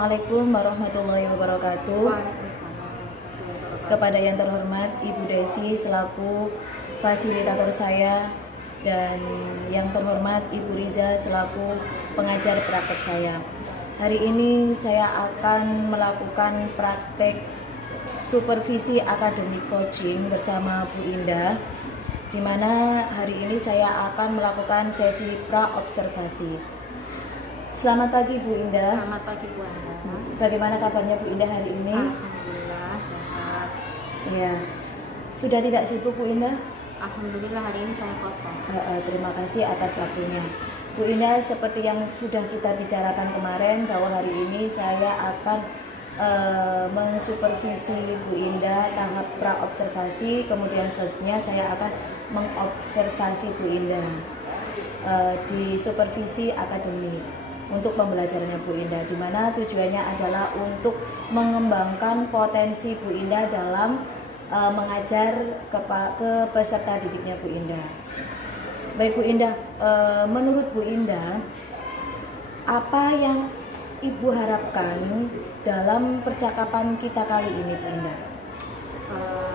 Assalamualaikum warahmatullahi wabarakatuh. Kepada yang terhormat Ibu Desi selaku fasilitator saya dan yang terhormat Ibu Riza selaku pengajar praktek saya. Hari ini saya akan melakukan praktek supervisi akademik coaching bersama Bu Indah, di mana hari ini saya akan melakukan sesi pra-observasi. Selamat pagi Bu Indah. Selamat pagi Bu Indah. Bagaimana kabarnya Bu Indah hari ini? Alhamdulillah sehat. Iya. Sudah tidak sibuk Bu Indah? Alhamdulillah hari ini saya kosong. Terima kasih atas waktunya. Bu Indah, seperti yang sudah kita bicarakan kemarin bahwa hari ini saya akan mensupervisi Bu Indah tahap pra-observasi, kemudian selanjutnya saya akan mengobservasi Bu Indah di supervisi akademik untuk pembelajarannya Bu Indah, di mana tujuannya adalah untuk mengembangkan potensi Bu Indah dalam mengajar ke peserta didiknya Bu Indah. Baik Bu Indah, menurut Bu Indah, apa yang Ibu harapkan dalam percakapan kita kali ini Bu Indah?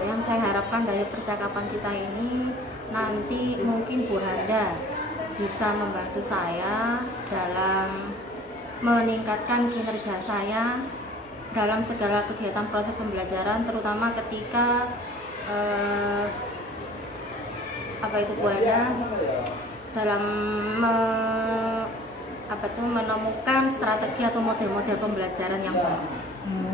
Yang saya harapkan dari percakapan kita ini nanti mungkin Bu Handa bisa membantu saya dalam meningkatkan kinerja saya dalam segala kegiatan proses pembelajaran, terutama ketika Bu Handa dalam menemukan strategi atau model-model pembelajaran yang baru.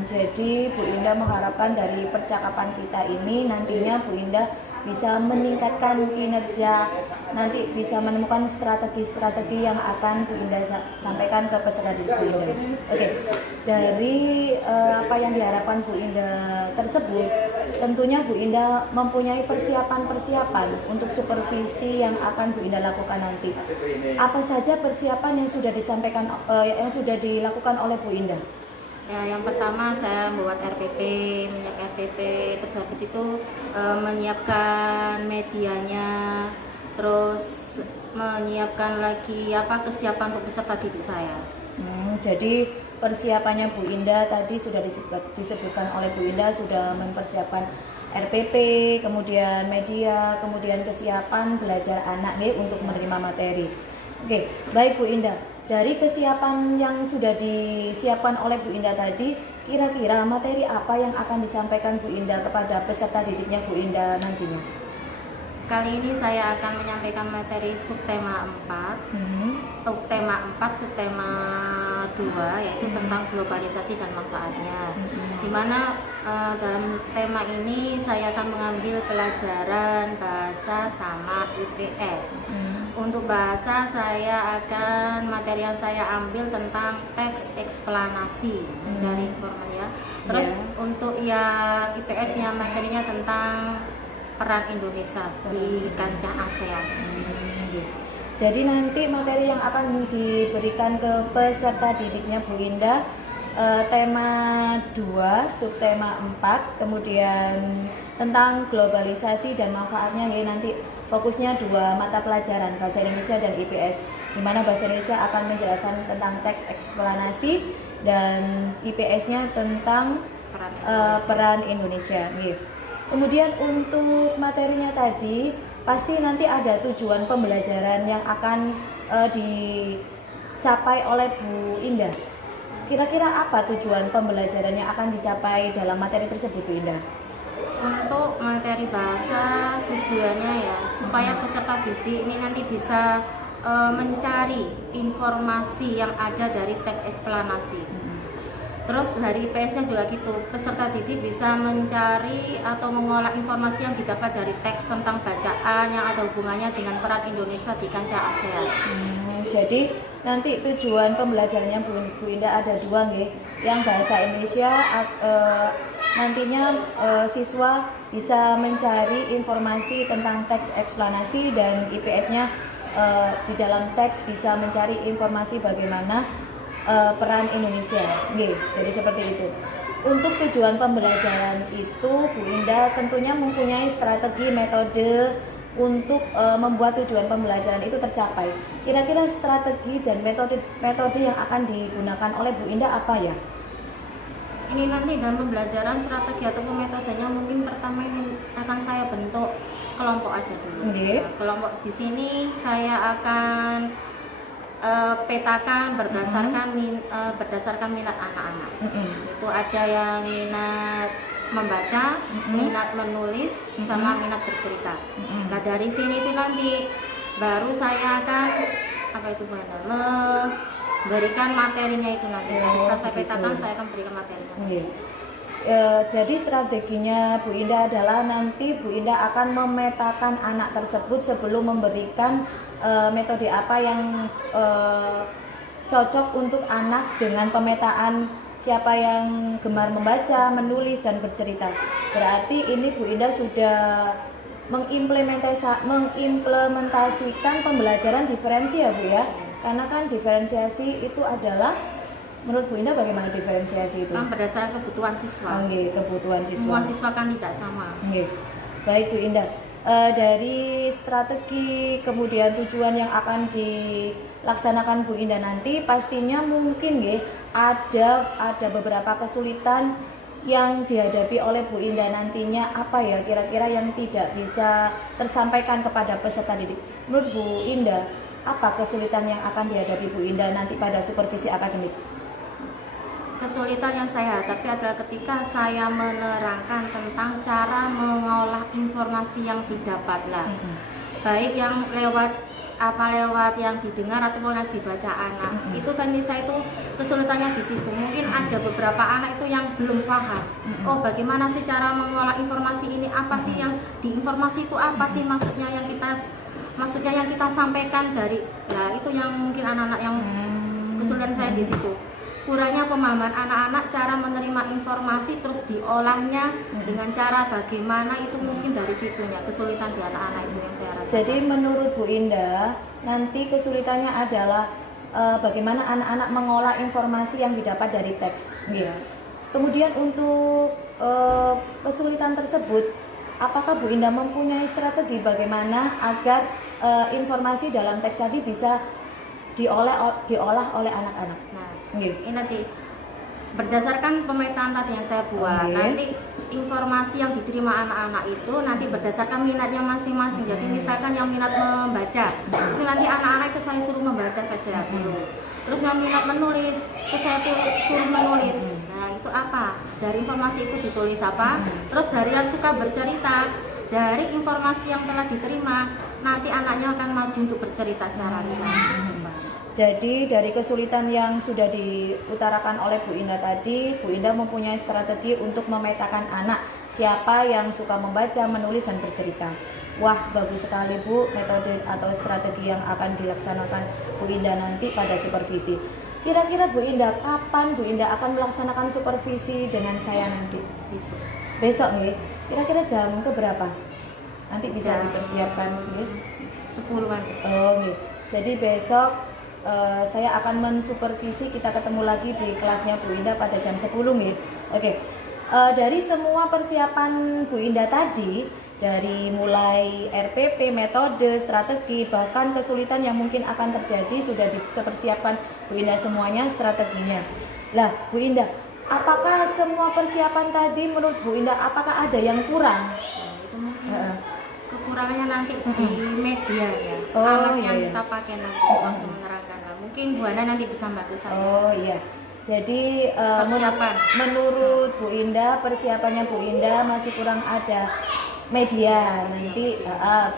Jadi Bu Indah mengharapkan dari percakapan kita ini nantinya Bu Indah bisa meningkatkan kinerja, nanti bisa menemukan strategi-strategi yang akan Bu Indah sampaikan ke peserta didik Bu Indah. Oke, dari apa yang diharapkan Bu Indah tersebut, tentunya Bu Indah mempunyai persiapan-persiapan untuk supervisi yang akan Bu Indah lakukan nanti. Apa saja persiapan yang sudah disampaikan, yang sudah dilakukan oleh Bu Indah? Ya, yang pertama saya membuat RPP, terus habis itu menyiapkan medianya, terus menyiapkan lagi kesiapan untuk peserta didik saya. Jadi persiapannya Bu Indah tadi sudah disebutkan oleh Bu Indah, sudah mempersiapkan RPP, kemudian media, kemudian kesiapan belajar anak nih untuk menerima materi. Oke, baik Bu Indah. Dari kesiapan yang sudah disiapkan oleh Bu Indah tadi, kira-kira materi apa yang akan disampaikan Bu Indah kepada peserta didiknya Bu Indah nantinya? Kali ini saya akan menyampaikan materi subtema 4, tema 4, subtema 2, yaitu tentang globalisasi dan manfaatnya. Dimana dalam tema ini saya akan mengambil pelajaran bahasa sama IPS. Untuk bahasa materi yang saya ambil tentang teks eksplanasi, mencari informasi ya. Terus untuk yang IPS-nya materinya tentang peran Indonesia di kancah ASEAN. Jadi nanti materi yang akan diberikan ke peserta didiknya Bu Indah, tema 2, subtema 4, kemudian tentang globalisasi dan manfaatnya, ya nanti fokusnya 2 mata pelajaran, bahasa Indonesia dan IPS, di mana bahasa Indonesia akan menjelaskan tentang teks eksplanasi dan IPS-nya tentang peran Indonesia. Kemudian untuk materinya tadi pasti nanti ada tujuan pembelajaran yang akan dicapai oleh Bu Indah. Kira-kira apa tujuan pembelajaran yang akan dicapai dalam materi tersebut Bu Indah? Untuk materi bahasa tujuannya ya supaya peserta didik ini nanti bisa mencari informasi yang ada dari teks eksplanasi. Terus dari IPS-nya juga gitu, peserta didik bisa mencari atau mengolah informasi yang didapat dari teks tentang bacaan yang ada hubungannya dengan peran Indonesia di kancah ASEAN. Jadi nanti tujuan pembelajarannya Bu Indah ada 2 nih. Yang bahasa Indonesia nantinya siswa bisa mencari informasi tentang teks eksplanasi, dan IPS-nya di dalam teks bisa mencari informasi bagaimana peran Indonesia. Jadi seperti itu. Untuk tujuan pembelajaran itu Bu Indah tentunya mempunyai strategi metode untuk membuat tujuan pembelajaran itu tercapai. Kira-kira strategi dan metode yang akan digunakan oleh Bu Indah apa ya? Ini nanti dalam pembelajaran strategi atau metodenya mungkin pertama ini akan saya bentuk kelompok aja dulu. Okay. Nah, kelompok di sini saya akan petakan berdasarkan minat anak-anak. Itu ada yang minat membaca, minat menulis, sama minat bercerita. Nah dari sini itu nanti baru saya akan memberikan materinya itu nanti. Setelah saya petakan, saya akan berikan materinya. Jadi strateginya Bu Indah adalah nanti Bu Indah akan memetakan anak tersebut sebelum memberikan metode apa yang cocok untuk anak dengan pemetaan siapa yang gemar membaca, menulis, dan bercerita. Berarti ini Bu Indah sudah mengimplementasikan pembelajaran diferensi ya Bu ya. Karena kan diferensiasi itu adalah, menurut Bu Indah bagaimana diferensiasi itu? Berdasarkan kebutuhan siswa. Kebutuhan siswa. Semua siswa kan tidak sama. Baik Bu Indah. Dari strategi kemudian tujuan yang akan dilaksanakan Bu Indah nanti, pastinya mungkin ada beberapa kesulitan yang dihadapi oleh Bu Indah nantinya. Apa ya kira-kira yang tidak bisa tersampaikan kepada peserta didik? Menurut Bu Indah, apa kesulitan yang akan dihadapi Bu Indah nanti pada supervisi akademik? Kesulitan yang saya hadapi adalah ketika saya menerangkan tentang cara mengolah informasi yang didapat lah, baik yang lewat yang didengar ataupun yang dibaca anak. Itu tadi saya itu kesulitannya di situ. Mungkin ada beberapa anak itu yang belum paham. Oh, bagaimana sih cara mengolah informasi ini? Apa sih yang di informasi itu, apa sih maksudnya yang kita sampaikan dari, ya itu yang mungkin anak-anak yang kesulitan saya di situ. Kurangnya pemahaman anak-anak cara menerima informasi terus diolahnya dengan cara bagaimana, itu mungkin dari situnya kesulitan di anak-anak itu yang saya rasakan. Jadi menurut Bu Indah nanti kesulitannya adalah bagaimana anak-anak mengolah informasi yang didapat dari teks. Kemudian untuk kesulitan tersebut, apakah Bu Indah mempunyai strategi bagaimana agar informasi dalam teks tadi bisa diolah oleh anak-anak? Ini nanti berdasarkan pemetaan tadi yang saya buat, nanti informasi yang diterima anak-anak itu nanti berdasarkan minatnya masing-masing. Jadi misalkan yang minat membaca, itu nanti anak-anak itu saya suruh membaca saja dulu. Terus yang minat menulis, itu saya suruh menulis. Nah itu apa? Dari informasi itu ditulis apa? Terus dari yang suka bercerita, dari informasi yang telah diterima, nanti anaknya akan maju untuk bercerita secara lisan. Jadi dari kesulitan yang sudah diutarakan oleh Bu Indah tadi, Bu Indah mempunyai strategi untuk memetakan anak siapa yang suka membaca, menulis, dan bercerita. Wah, bagus sekali Bu metode atau strategi yang akan dilaksanakan Bu Indah nanti pada supervisi. Kira-kira Bu Indah, kapan Bu Indah akan melaksanakan supervisi dengan saya nanti? Besok nih. Kira-kira jam keberapa? Nanti bisa dipersiapkan nih. 10-an. Jadi besok saya akan mensupervisi, kita ketemu lagi di kelasnya Bu Indah pada jam 10 nih. Dari semua persiapan Bu Indah tadi, dari mulai RPP, metode, strategi, bahkan kesulitan yang mungkin akan terjadi sudah dipersiapkan Bu Indah semuanya strateginya. Lah Bu Indah, apakah semua persiapan tadi menurut Bu Indah apakah ada yang kurang? Itu mungkin kekurangannya nanti di media ya, alat yang kita pakai nanti waktu menerangkan. Mungkin Bu Ana nanti bisa bantu saya. Jadi menurut Bu Indah, persiapannya Bu Indah masih kurang ada media. Nanti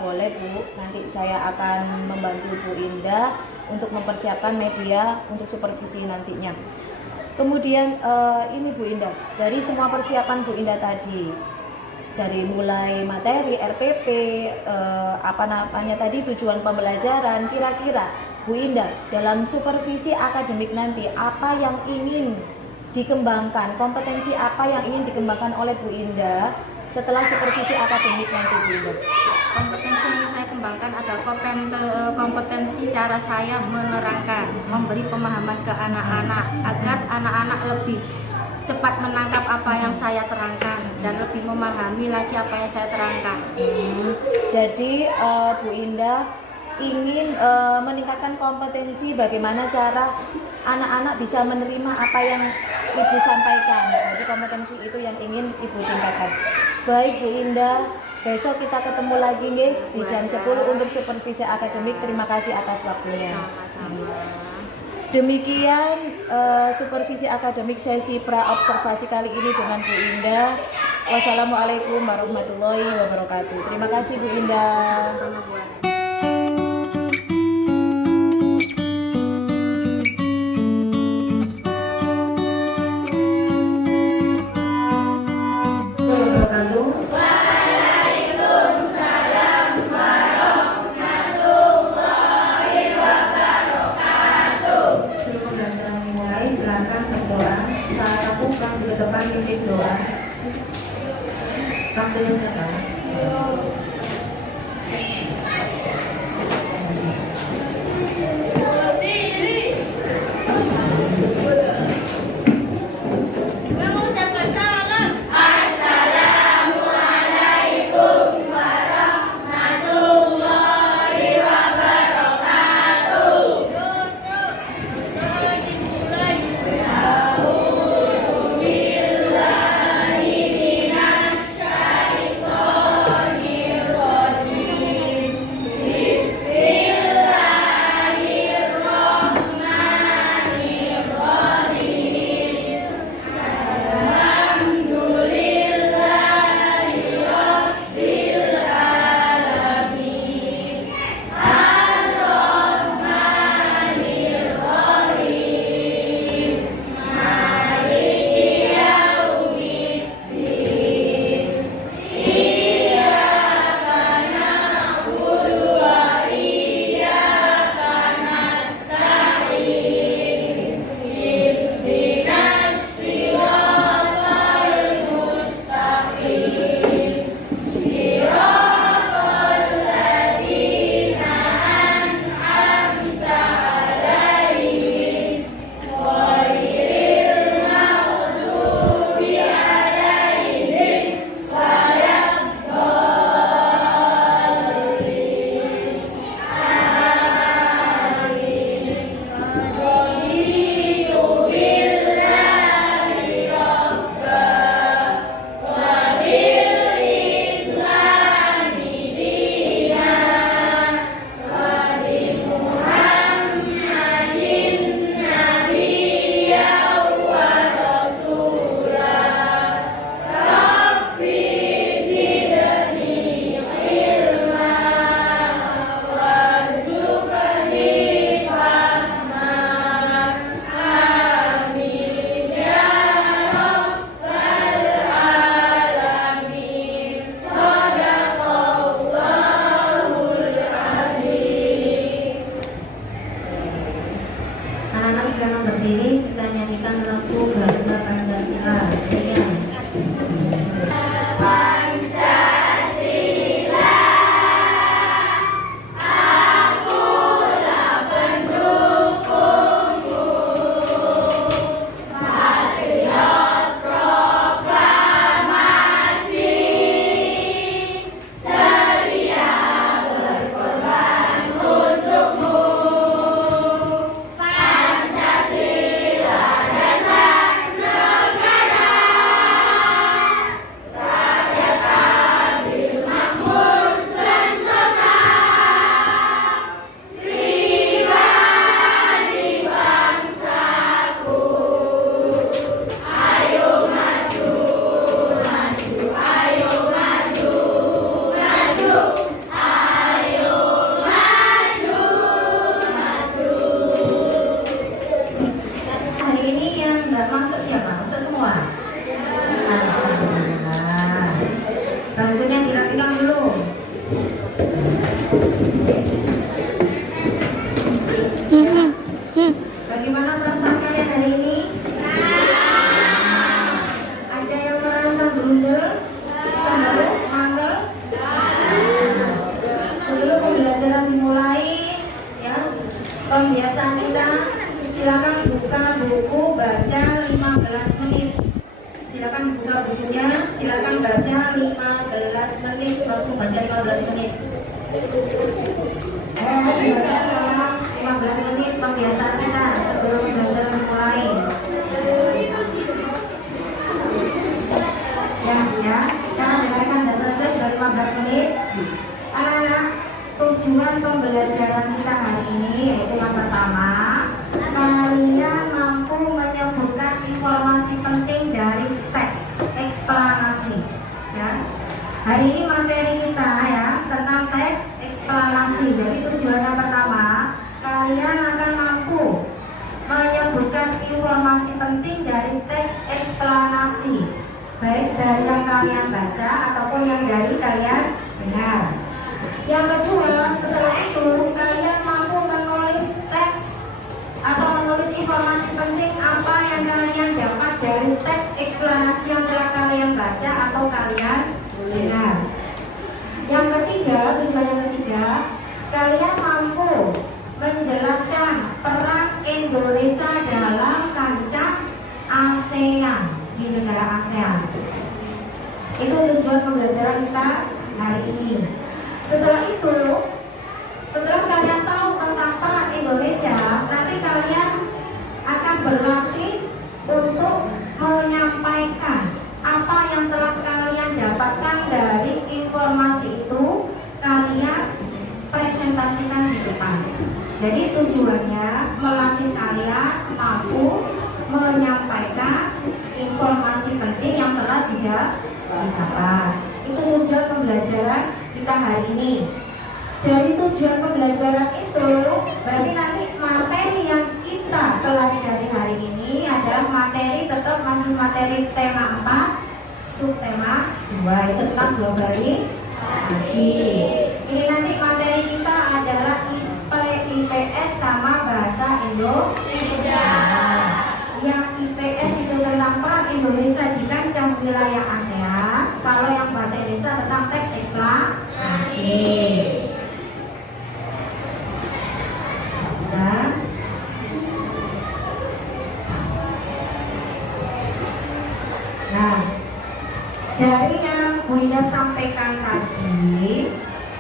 boleh Bu, nanti saya akan membantu Bu Indah untuk mempersiapkan media untuk supervisi nantinya. Kemudian ini Bu Indah, dari semua persiapan Bu Indah tadi, dari mulai materi, RPP, tujuan pembelajaran, kira-kira Bu Indah dalam supervisi akademik nanti apa yang ingin dikembangkan, kompetensi apa yang ingin dikembangkan oleh Bu Indah setelah supervisi akademik nanti Bu Indah? Kompetensi yang saya kembangkan adalah kompetensi cara saya menerangkan, memberi pemahaman ke anak-anak agar anak-anak lebih cepat menangkap apa yang saya terangkan dan lebih memahami lagi apa yang saya terangkan. Jadi Bu Indah ingin meningkatkan kompetensi bagaimana cara anak-anak bisa menerima apa yang Ibu sampaikan. Jadi kompetensi itu yang ingin Ibu tingkatkan. Baik Bu Indah, besok kita ketemu lagi nih di jam 10 untuk supervisi akademik. Terima kasih atas waktunya. Demikian supervisi akademik sesi pra-observasi kali ini dengan Bu Indah. Wassalamualaikum warahmatullahi wabarakatuh. Terima kasih Bu Indah. Waktunya siapa? Pembiasaan kita, silakan buka buku, baca 15 menit. Silakan buka bukunya, silakan baca 15 menit. Waktu baca 15 menit. Dibaca selama 15 menit pembiasaan kita sebelum pembelajaran dimulai. Ya, sekarang dengarkan, sudah selesai, sudah 15 menit. Anak-anak, tujuan pembelajaran kita hari ini yaitu yang pertama, kalian mampu menyebutkan informasi penting dari teks eksplanasi. Ya, hari ini materi kita ya tentang teks eksplanasi. Jadi tujuan yang pertama, kalian akan mampu menyebutkan informasi penting dari teks eksplanasi, baik dari yang kalian baca ataupun yang dari kalian dengar. Yang kedua, setelah itu kalian mampu menulis teks atau menulis informasi penting apa yang kalian dapat dari teks eksplanasi yang telah kalian baca atau kalian dengar. Yang ketiga, tujuan yang ketiga, kalian mampu menjelaskan peran Indonesia dalam kancah ASEAN di negara ASEAN. Itu tujuan pembelajaran kita hari ini. Setelah itu, setelah kalian tahu tentang peran Indonesia, nanti kalian akan berlatih untuk menyampaikan apa yang telah kalian dapatkan dari informasi itu, kalian presentasikan di depan. Jadi tujuannya melatih kalian mampu menyampaikan informasi penting yang telah didapat. Itu tujuan pembelajaran kita hari ini. Dari tujuan pembelajaran itu, berarti nanti materi yang kita pelajari hari ini adalah materi, tetap masih materi tema 4, subtema 2, itu tentang globalisasi. Ini nanti materi kita adalah IPS sama bahasa Indonesia. Yang IPS itu tentang peran Indonesia di kancah wilayah ASEAN. Kalau yang bahasa Indonesia tentang teks eksplanasi. Nah, dari yang Bu Ina sampaikan tadi,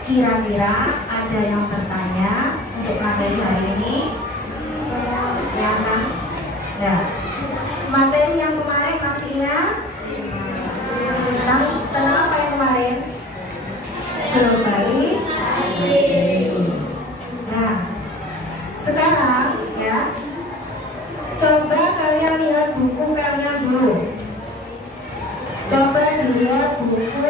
kira-kira ada yang bertanya untuk materi hari ini? Ya kan? Nah, materi yang kemarin masih ingat? Tentang apa yang kemarin? Globalisasi. Nah, sekarang ya, coba kalian lihat buku kalian dulu. Coba dilihat buku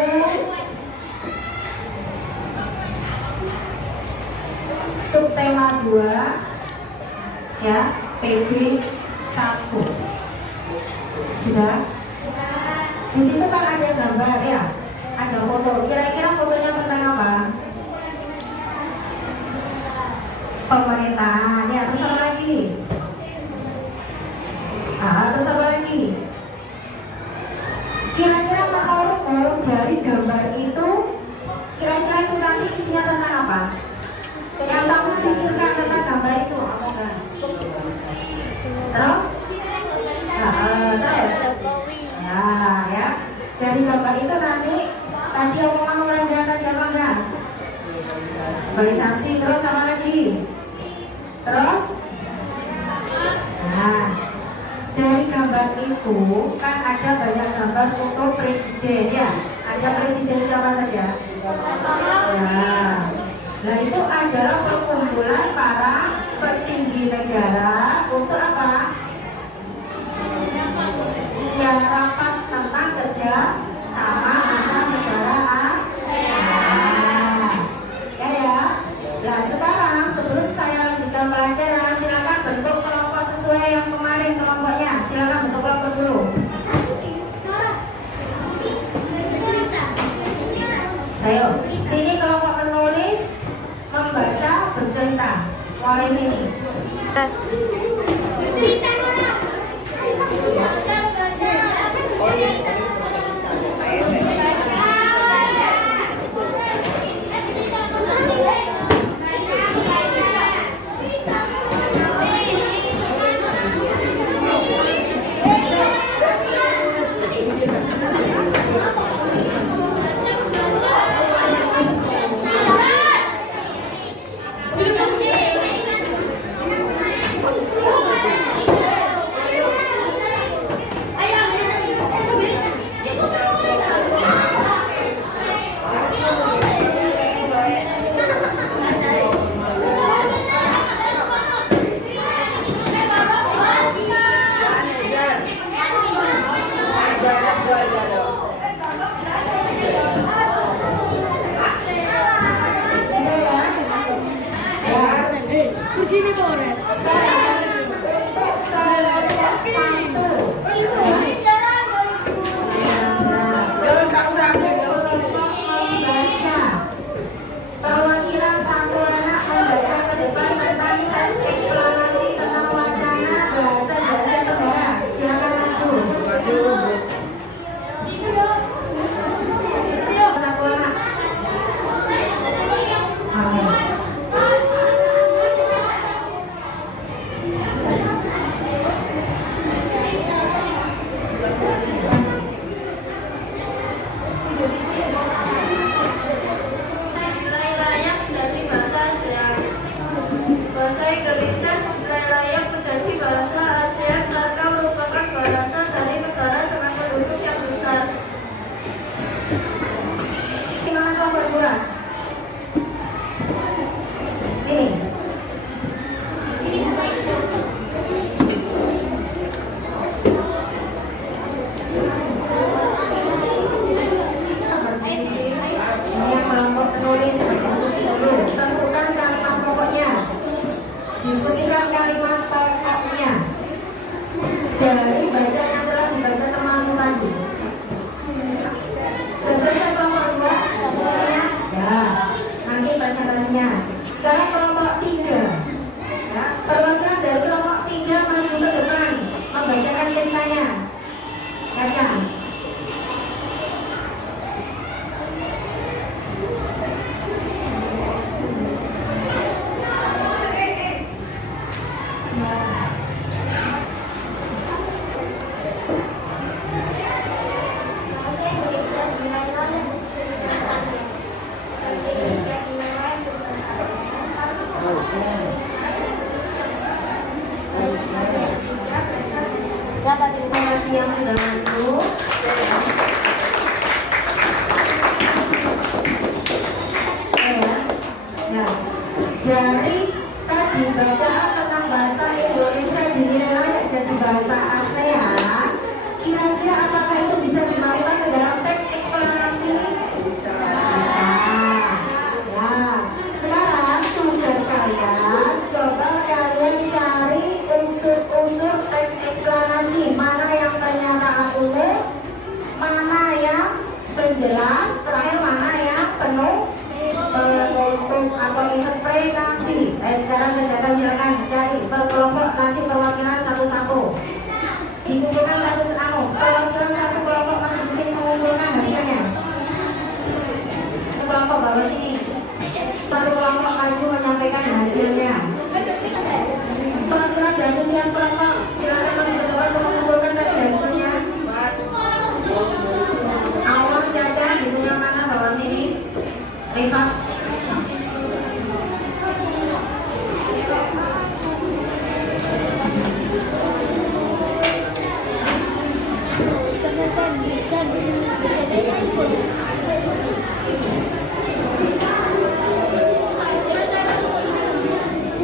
subtema 2 ya, PB 1. Sudah? Di situ kan ada gambar ya, ada foto. Kira-kira fotonya tentang apa? Pemerintahan ya. Terus apa lagi? Terus apa lagi? Kira-kira menurutmu dari gambar itu, kira-kira itu nanti isinya tentang apa? Yang kamu pikirkan tentang gambar itu apa kan? Terus? Terus? Nah ya, dari gambar itu nanti tadi omongan orang jahat tadi apa enggak? Globalisasi, terus apa lagi? Terus? Nah, dari gambar itu kan ada banyak gambar untuk presiden ya. Ada presiden siapa saja? Nah itu adalah perkumpulan para petinggi negara untuk apa? Ya, rapat tentang kerja sama antar negara ASEAN. Ya. Nah sekarang sebelum saya lanjutkan pelajaran, silakan bentuk kelompok sesuai yang kemarin kelompoknya. Silakan bentuk kelompok dulu. Saya sini kelompok menulis, membaca, bercerita. Mulai sini. Sekarang untuk kelompok 1. Kelompok 1 kelompok membaca. Perwakilan satu anak membaca ke depan tentang teks eksplanasi tentang wacana bahasa Indonesia negara. Silakan maju. Satu anak. Nilai layak menjadi bahasa ASEAN. Bahasa Indonesia dinilai layak menjadi bahasa ASEAN karena merupakan bahasa dari negara dengan penduduk yang besar. Silakan kelompok 2. Ini. Berdiskusi. Ini yang kelompok penulis berdiskusi dulu. Tentukan kalimat pokoknya. Diskusikan kalimat pokoknya dari bacaan yang telah dibaca temanmu tadi. Sudah selesai kelompok 2 diskusinya? Ya. Nanti presentasinya. Sekarang kelompok 3. Ya. Perwakilan dari kelompok 3 maju ke depan membacakan ceritanya. Baca. Bahasa Indonesia dinilai layak menjadi bahasa ASEAN. Bahasa Indonesia dinilai layak menjadi bahasa ASEAN karena merupakan bahasa dari negara dengan penduduk yang besar. Bahasa Indonesia berasal dari Dapat informasi yang sudah maju. Ya. Dari tadi bacaan tentang bahasa Indonesia dinilai layak jadi bahasa ASEAN. Kira-kira apakah itu bisa dimasukkan ke dalam teks eksplanasi? Bisa. Nah, sekarang tugas kalian coba kalian cari unsur-unsur teks eksplanasi, mana yang pernyataan umum, mana yang penjelas, terakhir mana yang penuh penutup atau interpretasi. Sekarang kegiatan silakan cari per kelompok, nanti perwakilan satu-satu dikumpulkan satu senang. Perwakilan satu kelompok maju di sini mengumpulkan hasilnya. Satu kelompok bawah sini. Satu kelompok maju menyampaikan hasilnya. Perwakilan dari tiap kelompok silakan maju ke depan mengumpulkan tadi hasilnya. Awal Caca bukunya mana bawah sini? Rifat.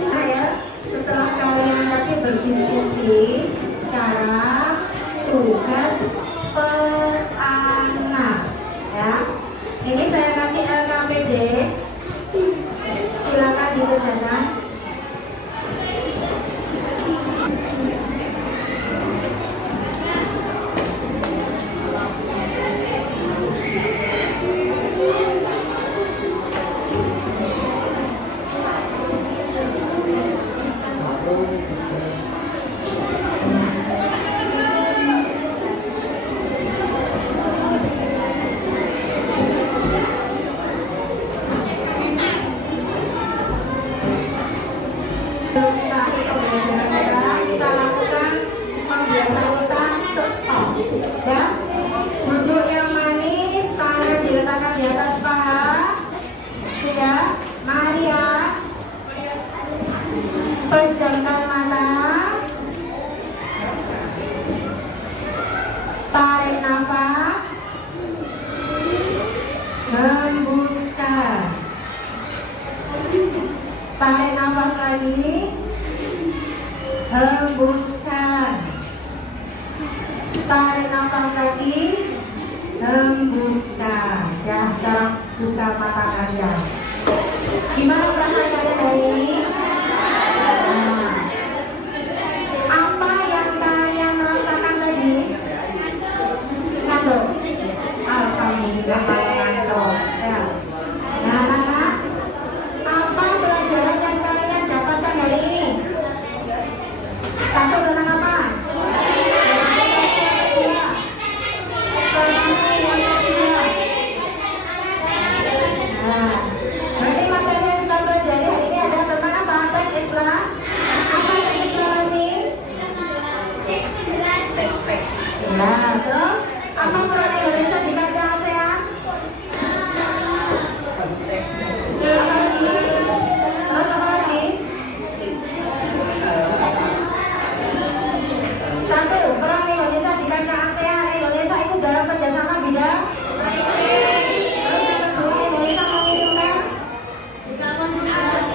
Nah ya, setelah kalian tadi berdiskusi, sekarang tugas per anak ya. Ini saya kasih LKPD, silakan dikerjakan. Pejamkan mata, tarik nafas, hembuskan, tarik nafas lagi, hembuskan, tarik nafas lagi, hembuskan. Ya, sekarang buka mata kalian. Gimana perasaan kalian hari ini? Nah,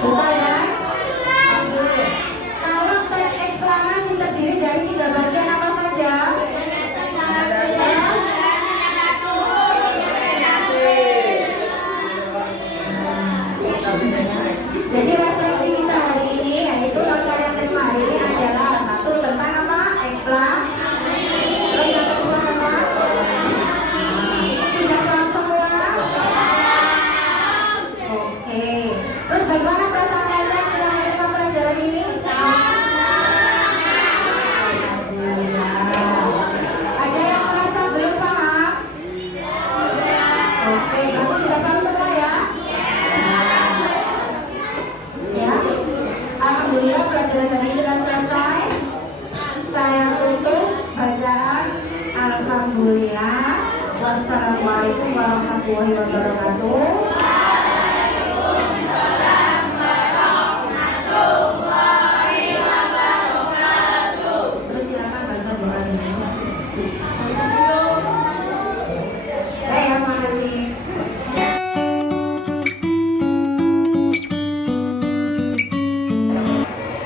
Betul ya? Maksud. Kalau tes eksplanasi terdiri dari 3 bagian apa saja? Jadi refleksi kita hari ini yaitu rangkaian tema hari ini adalah satu tentang apa? Eksplanasi. Terus yang kedua apa? Sudah paham semua? Oke. Terus bagaimana perasaan kalian sedang menerima pelajaran ini? Alhamdulillah. Ada yang merasa belum paham? Oke, kamu sudah paham semua ya? Ya. Alhamdulillah pelajaran hari ini telah selesai. Saya tutup bacaan. Alhamdulillah. Wassalamualaikum warahmatullahi wabarakatuh. Terus silakan baca doa ini. Ya, makasih.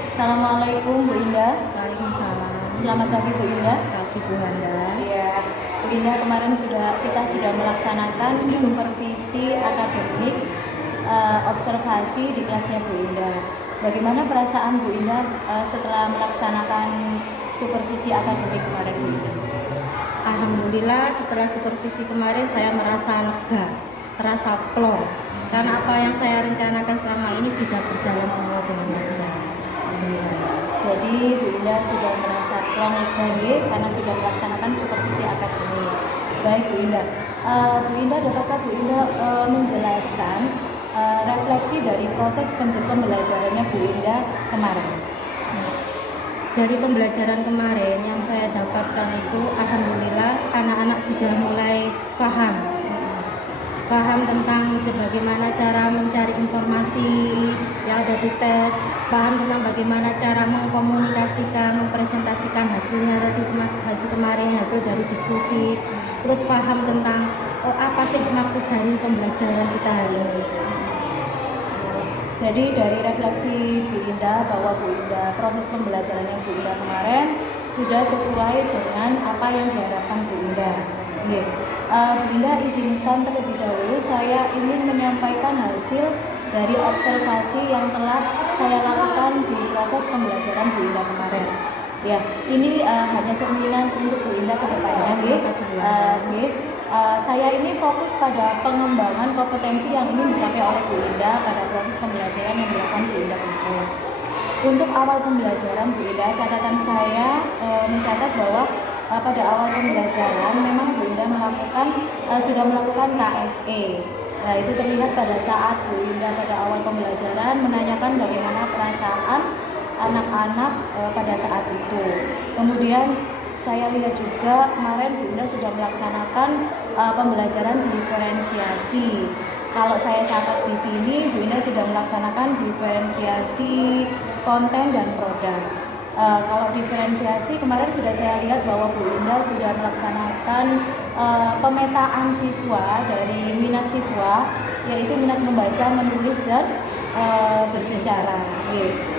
Assalamualaikum Bu Indah. Waalaikumsalam. Selamat pagi Bu Indah. Pagi Bu Handa. Iya, Bu Indah kemarin kita sudah melaksanakan supervisi akademik observasi di kelasnya Bu Indah. Bagaimana perasaan Bu Indah setelah melaksanakan supervisi akademik kemarin Bu Indah? Alhamdulillah setelah supervisi kemarin saya merasa lega, terasa plong. Karena apa yang saya rencanakan selama ini sudah berjalan semua dengan lancar. Jadi Bu Indah sudah merasa plong lega karena sudah melaksanakan supervisi akademik. Baik Bu Indah, Bu Indah dapatkah Bu Indah menjelaskan refleksi dari proses pembelajarannya Bu Indah kemarin? Dari pembelajaran kemarin yang saya dapatkan itu alhamdulillah anak-anak sudah mulai paham tentang bagaimana cara mencari informasi yang ada di tes, paham tentang bagaimana cara mengkomunikasikan, mempresentasikan hasilnya tadi hasil kemarin, hasil dari diskusi, terus paham tentang apa sih maksud dari pembelajaran kita hari ini. Jadi dari refleksi Bu Indah bahwa Bu Indah proses pembelajarannya Bu Indah kemarin sudah sesuai dengan apa yang diharapkan Bu Indah. Bu Indah izinkan terlebih dahulu saya ingin menyampaikan hasil dari observasi yang telah saya lakukan di proses pembelajaran Bu Indah kemarin. Ya, ini hanya cerminan untuk Bu Indah ke depannya. Saya ini fokus pada pengembangan kompetensi yang ingin dicapai oleh Bu Indah pada proses pembelajaran yang dilakukan Bu Indah kemarin. Untuk awal pembelajaran Bu Indah, catatan saya mencatat bahwa pada awal pembelajaran memang Bu Indah sudah melakukan KSE. Nah, itu terlihat pada saat Bu Indah pada awal pembelajaran menanyakan bagaimana perasaan anak-anak pada saat itu. Kemudian saya lihat juga kemarin Bu Indah sudah melaksanakan pembelajaran diferensiasi. Kalau saya catat di sini, Bu Indah sudah melaksanakan diferensiasi konten dan produk. Kalau diferensiasi kemarin sudah saya lihat bahwa Bu Indah sudah melaksanakan pemetaan siswa dari minat siswa, yaitu minat membaca, menulis dan berbicara.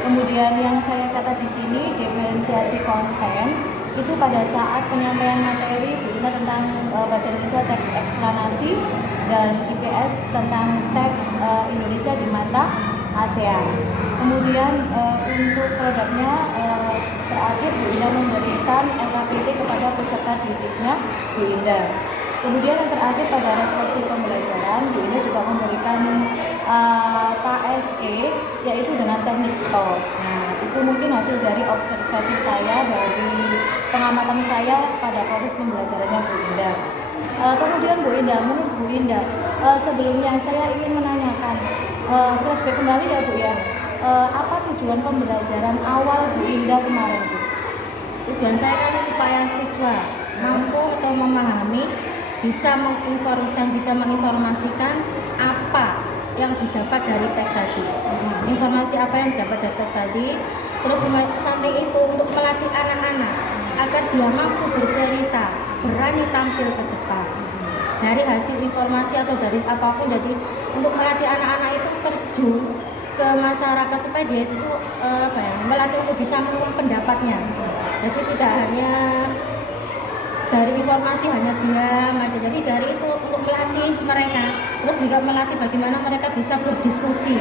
Kemudian yang saya catat di sini diferensiasi konten itu pada saat penyampaian materi Bu Indah tentang bahasa Indonesia teks eksplanasi dan IPS tentang teks Indonesia di mata ASEAN. Kemudian untuk produknya terakhir Bu Indah memberikan LKPD kepada peserta didiknya Bu Indah. Kemudian yang terakhir pada refleksi pembelajaran Bu Indah juga memberikan KSE yaitu dengan teknik STOP. Nah, itu mungkin hasil dari observasi saya, dari pengamatan saya pada proses pembelajarannya Bu Indah. Kemudian Bu Indah, menurut Bu Indah, sebelumnya saya ingin menanyakan flashback kembali ya Bu ya. Apa tujuan pembelajaran awal Bu Indah kemarin Bu? Tujuan saya kan supaya siswa mampu atau memahami, bisa menginformasikan apa yang didapat dari tes tadi. Informasi apa yang didapat dari tes tadi. Terus samping itu untuk melatih anak-anak agar dia mampu bercerita, berani tampil ke depan. Dari hasil informasi atau dari apapun, jadi untuk melatih anak-anak itu terjun ke masyarakat supaya dia itu melatih untuk bisa mengungkap pendapatnya. Jadi tidak hanya dari informasi hanya diam aja. Jadi dari itu untuk melatih mereka, terus juga melatih bagaimana mereka bisa berdiskusi,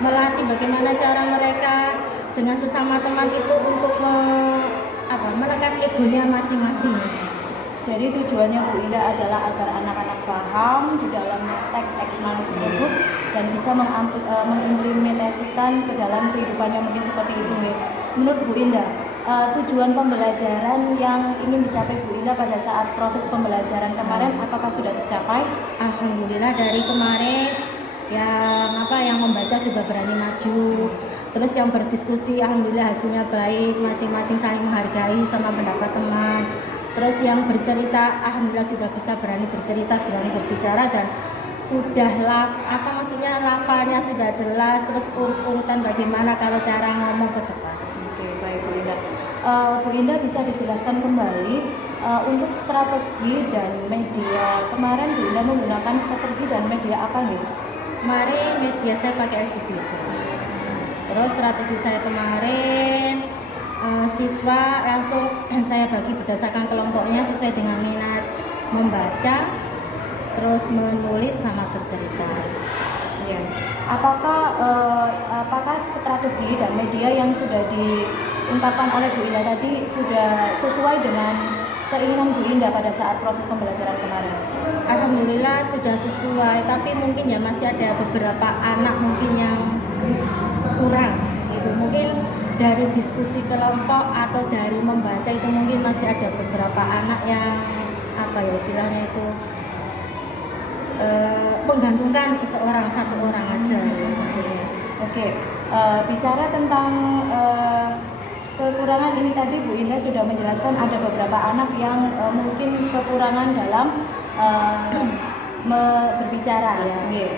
melatih bagaimana cara mereka dengan sesama teman itu untuk menekan egonya masing-masing. Jadi tujuannya Bu Indah adalah agar anak-anak paham di dalam teks eksmanus tersebut dan bisa mengimplementasikan ke dalam kehidupannya, mungkin seperti itu nih. Menurut Bu Indah, tujuan pembelajaran yang ingin dicapai Bu Indah pada saat proses pembelajaran kemarin apakah sudah tercapai? Alhamdulillah dari kemarin yang membaca sudah berani maju, terus yang berdiskusi alhamdulillah hasilnya baik, masing-masing saling menghargai sama pendapat teman. Terus yang bercerita alhamdulillah sudah bisa berani bercerita, berani berbicara, dan sudah lafalnya sudah jelas, terus urutan bagaimana kalau cara ngomong ke depan. Oke, baik Bu Indah. Bu Indah bisa dijelaskan kembali untuk strategi dan media. Kemarin Bu Indah menggunakan strategi dan media apa nih? Kemarin media saya pakai LCD. Terus strategi saya kemarin siswa langsung saya bagi berdasarkan kelompoknya sesuai dengan minat membaca, terus menulis sama bercerita. Ya. Apakah strategi dan media yang sudah diungkapkan oleh Bu Indah tadi sudah sesuai dengan keinginan Bu Indah pada saat proses pembelajaran kemarin? Alhamdulillah sudah sesuai, tapi mungkin ya masih ada beberapa anak mungkin yang kurang gitu. Mungkin dari diskusi kelompok atau dari membaca itu mungkin masih ada beberapa anak yang istilahnya itu menggantungkan satu orang aja maksudnya. Oke, bicara tentang kekurangan ini tadi Bu Indah sudah menjelaskan ada beberapa anak yang mungkin kekurangan dalam berbicara. Ya.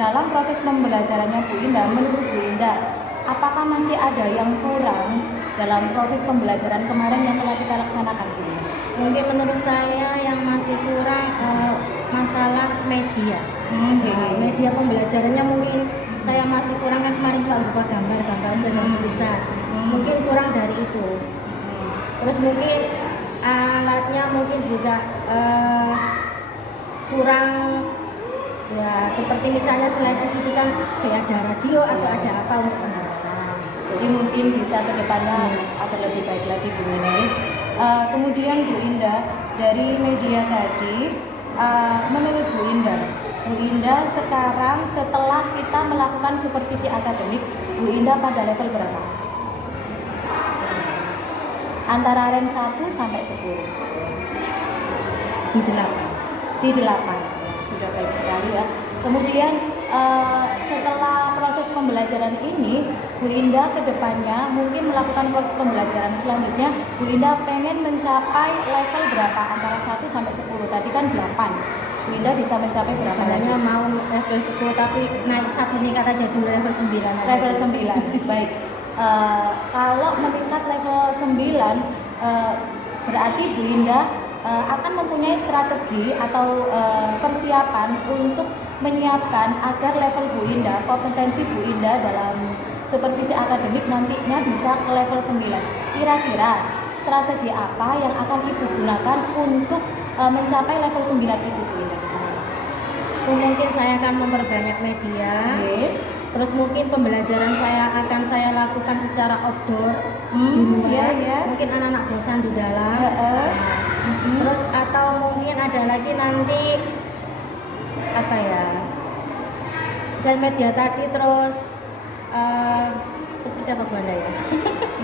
Dalam proses pembelajarannya Bu Indah, menurut Bu Indah, apakah masih ada yang kurang dalam proses pembelajaran kemarin yang telah kita laksanakan? Mungkin menurut saya yang masih kurang masalah media. Media pembelajarannya mungkin saya masih kurang, kan kemarin cuma berupa gambar-gambar dan tulisan. Mungkin kurang dari itu. Terus mungkin alatnya mungkin juga kurang. Ya, seperti misalnya selain itu kan ada radio atau ada apa untuk pendengaran. Jadi mungkin bisa ke depannya akan lebih baik lagi Bu Indah. Kemudian Bu Indah, dari media tadi, menurut Bu Indah sekarang setelah kita melakukan supervisi akademik, Bu Indah pada level berapa? Antara rem 1 sampai 10. Di 8. Di 8. Sudah baik sekali ya. Kemudian setelah proses pembelajaran ini, Bu Indah ke depannya mungkin melakukan proses pembelajaran selanjutnya. Bu Indah pengen mencapai level berapa? Antara 1 sampai 10. Tadi kan 8. Bu Indah bisa mencapai berapa? Sebenarnya mau level 10 tapi naik satu meningkat aja dulu level 9 aja. Level 9. Baik. Kalau meningkat level 9 berarti Bu Indah akan mempunyai strategi atau persiapan untuk menyiapkan agar level Bu Indah, kompetensi Bu Indah dalam supervisi akademik nantinya bisa ke level 9. Kira-kira strategi apa yang akan Ibu gunakan untuk mencapai level 9 itu Bu Indah? Mungkin saya akan memperbanyak media. Terus mungkin pembelajaran akan saya lakukan secara outdoor di luar. Mungkin anak-anak bosan di dalam. Terus atau mungkin ada lagi nanti selain media tadi, terus seperti apa Bu Anda ya?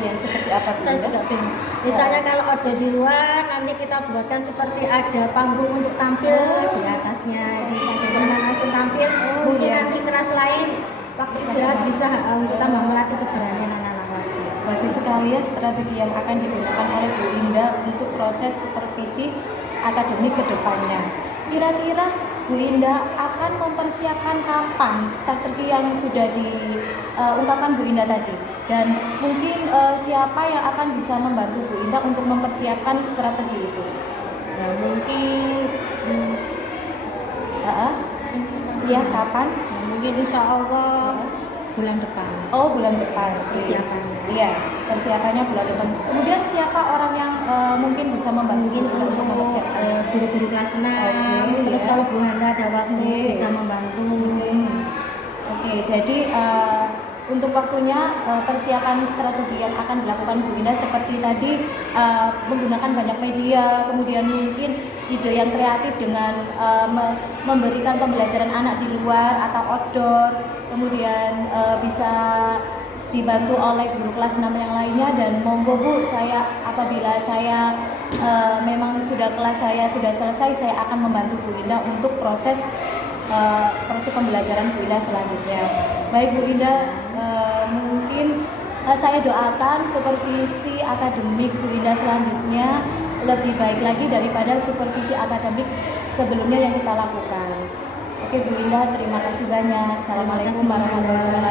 Ya, seperti apa Bu? Saya juga bingung. Misalnya kalau outdoor di luar, nanti kita buatkan seperti ada panggung untuk tampil di atasnya. Kita langsung tampil. Mungkin nanti kelas lain waktu istirahat bisa untuk tambah melatih keberanian anak-anak lagi. Bagus sekali ya strategi yang akan digunakan oleh Bu Indah untuk proses supervisi akademik ke depannya. Kira-kira Bu Indah akan mempersiapkan kapan strategi yang sudah diungkapkan Bu Indah tadi? Dan mungkin siapa yang akan bisa membantu Bu Indah untuk mempersiapkan strategi itu? Ya mungkin Ya, kapan? mungkin insya Allah bulan depan. Oh, bulan depan. Persiapannya. Iya, persiapannya bulan depan. Kemudian siapa orang yang mungkin bisa membantu Mungkin untuk mempersiapkan? guru-guru kelas 6. Oke, Terus ya. kalau Bu Handa ada waktu Oke. bisa membantu. Oke, jadi untuk waktunya persiapan strategi yang akan dilakukan Bu Indah seperti tadi menggunakan banyak media, kemudian mungkin ide yang kreatif dengan memberikan pembelajaran anak di luar atau outdoor, kemudian bisa dibantu oleh guru kelas 6 yang lainnya. Dan monggo Bu, apabila saya memang kelas saya sudah selesai, saya akan membantu Bu Indah untuk proses pembelajaran Bu Indah selanjutnya. Baik Bu Indah, mungkin saya doakan supervisi akademik Bu Indah selanjutnya lebih baik lagi daripada supervisi akademik sebelumnya yang kita lakukan. Oke Bu Indah, terima kasih banyak. Assalamualaikum warahmatullahi wabarakatuh.